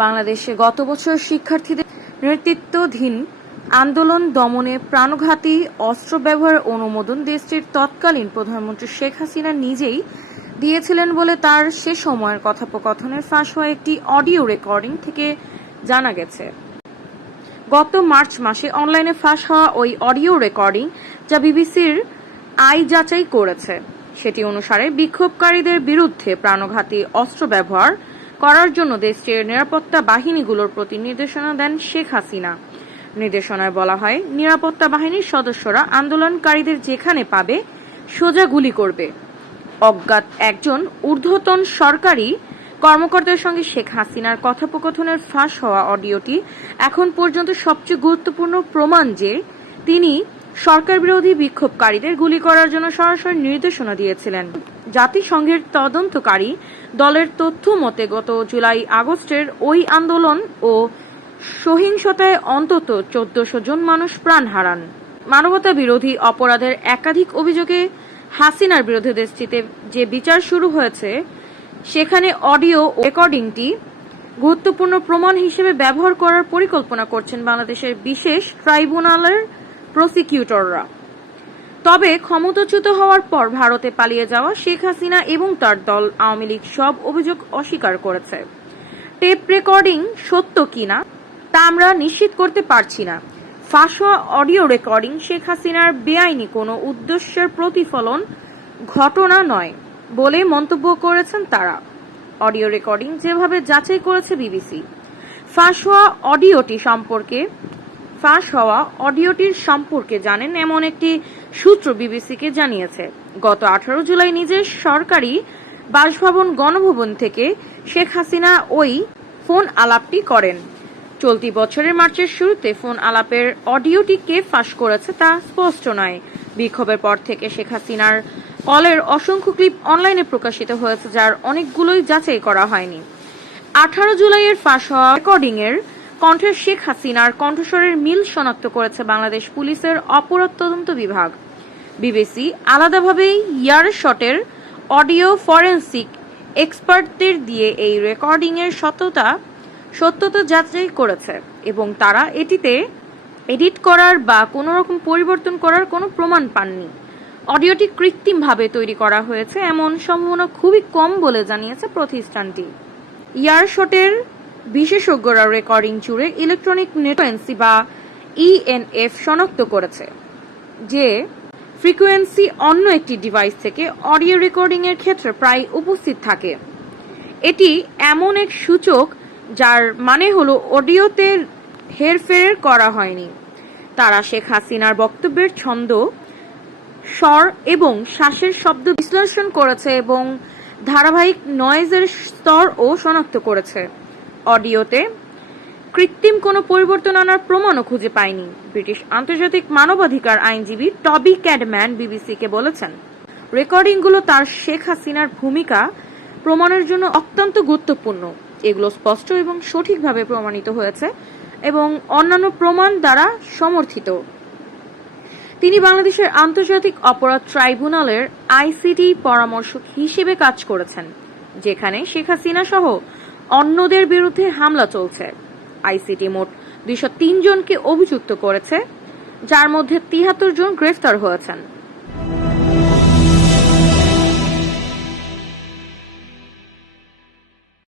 বাংলাদেশে গত বছর শিক্ষার্থীদের নেতৃত্বাধীন আন্দোলন দমনে প্রাণঘাতী অস্ত্র ব্যবহারের অনুমোদন দেশটির তৎকালীন প্রধানমন্ত্রী শেখ হাসিনা নিজেই দিয়েছিলেন বলে তার সে সময়ের কথোপকথনের ফাঁস হওয়া একটি অডিও রেকর্ডিং থেকে জানা গেছে। গত মার্চ মাসে অনলাইনে ফাঁস হওয়া ওই অডিও রেকর্ডিং, যা বিবিসির যাচাই করেছে, সেটি অনুসারে বিক্ষোভকারীদের বিরুদ্ধে প্রাণঘাতী অস্ত্র ব্যবহার করার জন্য দেশটির নিরাপত্তা বাহিনীগুলোর প্রতি নির্দেশনা দেন শেখ হাসিনা। নির্দেশনায় বলা হয়, নিরাপত্তা বাহিনীর সদস্যরা আন্দোলনকারীদের যেখানে পাবে সোজা গুলি করবে। অজ্ঞাত একজন ঊর্ধ্বতন সরকারি কর্মকর্তার সঙ্গে শেখ হাসিনার কথোপকথনের ফাঁস হওয়া অডিওটি এখন পর্যন্ত সবচেয়ে গুরুত্বপূর্ণ প্রমাণ যে তিনি সরকার বিরোধী বিক্ষোভকারীদের গুলি করার জন্য সরাসরি নির্দেশনা দিয়েছিলেন। জাতিসংঘের তদন্তকারী দলের তথ্য মতে গত জুলাই-আগস্টের ওই আন্দোলন ও সহিংসতায় অন্তত ১৪০০ জন মানুষ প্রাণ হারান। মানবতা বিরোধী অপরাধের একাধিক অভিযোগে হাসিনার বিরুদ্ধে দেশটিতে যে বিচার শুরু হয়েছে, সেখানে অডিও রেকর্ডিংটি গুরুত্বপূর্ণ প্রমাণ হিসেবে ব্যবহার করার পরিকল্পনা করছেন বাংলাদেশের বিশেষ ট্রাইব্যুনালের প্রসিকিউটররা। তবে ক্ষমতাচ্যুত হওয়ার পর ভারতে পালিয়ে যাওয়া শেখ হাসিনা এবং তার দল আওয়ামী লীগ সব অভিযোগ অস্বীকার করেছে। টেপ রেকর্ডিং সত্য কিনা তা আমরা নিশ্চিত করতে পারছি না। ফাঁস হওয়া অডিও রেকর্ডিং শেখ হাসিনার বেআইনি কোনো উদ্দেশ্যের প্রতিফলন ঘটনা নয় বলে মন্তব্য করেছেন তারা। অডিও রেকর্ডিং যেভাবে যাচাই করেছে বিবিসি, ফাঁস হওয়া অডিওটির সম্পর্কে জানেন এমন একটি সূত্র বিবিসিকে জানিয়েছে। গত 18 জুলাই নিজের সরকারি বাসভবন গণভবন থেকে শেখ হাসিনা ওই ফোন আলাপটি করেন। চলতি বছরের মার্চের শুরুতে ফোন আলাপের অডিওটি কে ফাঁস করেছে তা স্পষ্ট নয়। বিক্ষোভের পর থেকে শেখ হাসিনার কলের অসংখ্য ক্লিপ অনলাইনে প্রকাশিত হয়েছে, যার অনেকগুলোই যাচাই করা হয়নি। 18 জুলাইয়ের ফাঁস হওয়া রেকর্ডিং এর কণ্ঠের শেখ হাসিনার কণ্ঠস্বরের মিল শনাক্ত করেছে বাংলাদেশ পুলিশের অপরাধ তদন্ত বিভাগ। বিবিসি আলাদাভাবে ইয়ারশটের অডিও ফরেনসিক এক্সপার্টদের দিয়ে এই রেকর্ডিং এর সত্যতা যাচাই করেছে এবং তারা এটিতে এডিট করার বা কোনো রকম পরিবর্তন করার কোনো প্রমাণ পাননি। অডিওটি কৃত্রিমভাবে তৈরি করা হয়েছে এমন সম্ভাবনা খুবই কম বলে জানিয়েছে প্রতিষ্ঠানটি। ইয়ারশটের বিশেষজ্ঞরা রেকর্ডিং জুড়ে ইলেকট্রনিক ফ্রিকোয়েন্সি বা ইএনএফ শনাক্ত করেছে, যে ফ্রিকোয়েন্সি অন্য একটি ডিভাইস থেকে অডিও রেকর্ডিং এর ক্ষেত্রে প্রায় উপস্থিত থাকে। এটি এমন এক সূচক যার মানে হলো অডিওতে হেরফের করা হয়নি। তারা শেখ হাসিনার বক্তব্যের ছন্দ, স্বর এবং শ্বাসের শব্দ বিশ্লেষণ করেছে এবং ধারাবাহিক নয়েজের স্তরও শনাক্ত করেছে। অডিওতে কৃত্রিম কোনো পরিবর্তন আনার প্রমাণও খুঁজে পায়নি। ব্রিটিশ আন্তর্জাতিক মানবাধিকার আইনজীবী টবি ক্যাডম্যান বিবিসিকে বলেছেন, রেকর্ডিংগুলো তার শেখ হাসিনার ভূমিকা প্রমাণের জন্য অত্যন্ত গুরুত্বপূর্ণ। এগুলো স্পষ্ট এবং সঠিকভাবে প্রমাণিত হয়েছে এবং অন্যান্য প্রমাণ দ্বারা সমর্থিত। তিনি বাংলাদেশের আন্তর্জাতিক অপরাধ ট্রাইব্যুনালের আইসিটি পরামর্শক হিসেবে কাজ করেছেন, যেখানে শেখ হাসিনা সহ অন্যদের বিরুদ্ধে হামলা চলছে। আইসিটি মোট 203 জনকে অভিযুক্ত করেছে, যার মধ্যে 73 জন গ্রেফতার হয়েছেন।